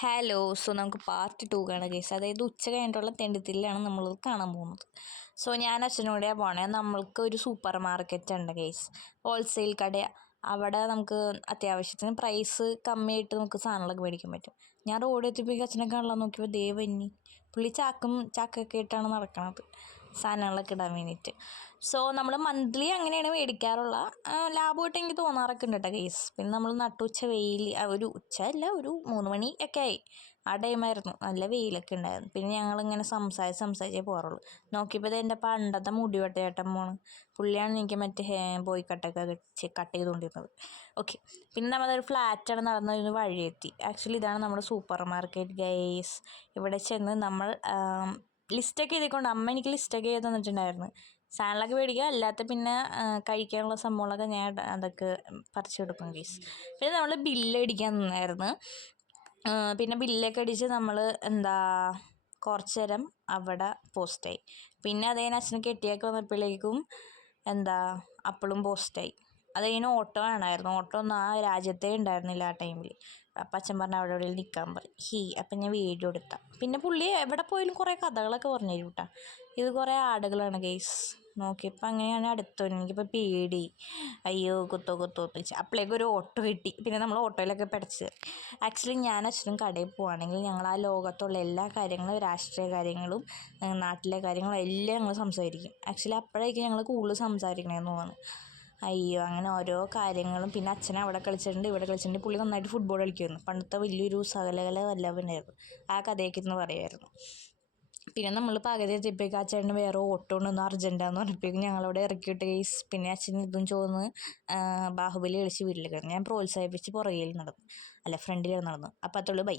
Hello so നമുക്ക് part two കാണാം case അതായത് ഉച്ച കഴിഞ്ഞിട്ടുള്ള തെണ്ടിത്തില്ലാണ് നമ്മൾ കാണാൻ പോകുന്നത്. സോ ഞാൻ അച്ഛനോടെ പോണേ. നമ്മൾക്ക് ഒരു സൂപ്പർ മാർക്കറ്റ് ഉണ്ട് കേസ് ഹോൾസെയിൽ കട അവിടെ നമുക്ക് അത്യാവശ്യത്തിന് പ്രൈസ് കമ്മിയായിട്ട് നമുക്ക് സാധനങ്ങളൊക്കെ മേടിക്കാൻ പറ്റും. ഞാൻ റോഡ് എത്തിപ്പോയി അച്ഛനെ കാണാൻ നോക്കിയപ്പോൾ ദേവന്നി പുള്ളി ചാക്കും ചാക്കൊക്കെ ആയിട്ടാണ് നടക്കണത്. സാധനങ്ങളൊക്കെ ഇടാൻ വേണ്ടിയിട്ട്. സോ നമ്മൾ മന്ത്ലി അങ്ങനെയാണ് മേടിക്കാറുള്ള. ലാഭമായിട്ട് എനിക്ക് തോന്നാറൊക്കെ ഉണ്ട് കേട്ടോ കേസ് പിന്നെ നമ്മൾ നട്ടുച്ച വെയിൽ ഒരു ഉച്ച അല്ല ഒരു മൂന്ന് മണി ഒക്കെ ആയി. ആ ടൈമായിരുന്നു നല്ല വെയിലൊക്കെ ഉണ്ടായിരുന്നു. പിന്നെ ഞങ്ങളിങ്ങനെ സംസാരിച്ച് സംസാരിച്ചേ പോകാറുള്ളൂ നോക്കിയപ്പോൾ ഇത് എന്റെ പണ്ടത്തെ മുടി വെട്ടേട്ടൻ പോണ് പുള്ളിയാണ് എനിക്ക് മറ്റേ ഹേ ബോയ് കട്ടൊക്കെ കട്ട് ചെയ്തുകൊണ്ടിരുന്നത് ഓക്കെ പിന്നെ നമ്മളൊരു ഫ്ലാറ്റാണ് നടന്ന ഒരു വഴിയെത്തി. ആക്ച്വലി ഇതാണ് നമ്മുടെ സൂപ്പർ മാർക്കറ്റ് ഗൈസ് ഇവിടെ ചെന്ന് നമ്മൾ ലിസ്റ്റൊക്കെ എഴുതിക്കൊണ്ട് അമ്മ എനിക്ക് ലിസ്റ്റൊക്കെ ചെയ്ത് തന്നിട്ടുണ്ടായിരുന്നു. സാലഡൊക്കെ മേടിക്കുക അല്ലാത്ത പിന്നെ കഴിക്കാനുള്ള സംഭവങ്ങളൊക്കെ ഞാൻ അതൊക്കെ പറിച്ചു കൊടുക്കും ഗൈസ് പിന്നെ നമ്മൾ ബില്ല് അടിക്കാൻ നിന്നായിരുന്നു. പിന്നെ ബില്ലൊക്കെ അടിച്ച് നമ്മൾ എന്താ കുറച്ച് നേരം അവിടെ പോസ്റ്റായി പിന്നെ അതേ അച്ഛനെ കെട്ടിയൊക്കെ വന്നപ്പോഴേക്കും എന്താ അപ്പോഴും പോസ്റ്റായി അത് കഴിഞ്ഞ് ഓട്ടോ വേണമായിരുന്നു ഓട്ടോ ഒന്നും ആ രാജ്യത്തേ ഉണ്ടായിരുന്നില്ല ആ ടൈമിൽ അപ്പം അച്ഛൻ പറഞ്ഞു അവിടെ എവിടെയും നിൽക്കാൻ പറയും ഹീ അപ്പം ഞാൻ വീഡിയോ എടുത്താം. പിന്നെ പുള്ളി എവിടെ പോയാലും കുറേ കഥകളൊക്കെ പറഞ്ഞു തരും കേട്ടോ ഇത് കുറേ ആടുകളാണ് ഗെയ്സ് നോക്കിയപ്പോൾ അങ്ങനെയാണ് അടുത്ത് എനിക്കിപ്പോൾ പേടി. അയ്യോ കുത്തോ കുത്തോ വെച്ച്. അപ്പോഴേക്കും ഒരു ഓട്ടോ കിട്ടി. പിന്നെ നമ്മൾ ഓട്ടോയിലൊക്കെ പിടച്ച് ആക്ച്വലി ഞാൻ അച്ഛനും കടയിൽ പോവുകയാണെങ്കിൽ ഞങ്ങൾ ആ ലോകത്തുള്ള എല്ലാ കാര്യങ്ങളും രാഷ്ട്രീയ കാര്യങ്ങളും നാട്ടിലെ കാര്യങ്ങളും എല്ലാം ഞങ്ങൾ സംസാരിക്കും. ആക്ച്വലി അപ്പോഴേക്കും ഞങ്ങൾ കൂടുതൽ സംസാരിക്കണമെന്ന് തോന്നുന്നു. അയ്യോ അങ്ങനെ ഓരോ കാര്യങ്ങളും. പിന്നെ അച്ഛൻ അവിടെ കളിച്ചിട്ടുണ്ട് ഇവിടെ കളിച്ചിട്ടുണ്ട്. പുള്ളി നന്നായിട്ട് ഫുട്ബോൾ കളിക്കുമായിരുന്നു. പണ്ടത്തെ വലിയൊരു സകലകല വല്ലവനായിരുന്നു ആ കഥയൊക്കെ ഇന്ന് പറയുമായിരുന്നു. പിന്നെ നമ്മൾ പകുതി എത്തിയപ്പോഴേക്കും ചേട്ടന് വേറെ ഓട്ടോ ഉണ്ടെന്ന് അർജന്റാന്ന് പറഞ്ഞപ്പോഴേക്കും ഞങ്ങളവിടെ ഇറക്കിയിട്ട് കേസ് പിന്നെ അച്ഛൻ ഇതും ചോന്ന് ബാഹുബലി കളിച്ച് വീട്ടിൽ കയറി ഞാൻ പ്രോത്സാഹിപ്പിച്ച് പുറകിൽ നടന്നു. അല്ല ഫ്രണ്ടിൽ നടന്നു. അപ്പോൾ അത്തുള്ളൂ ബൈ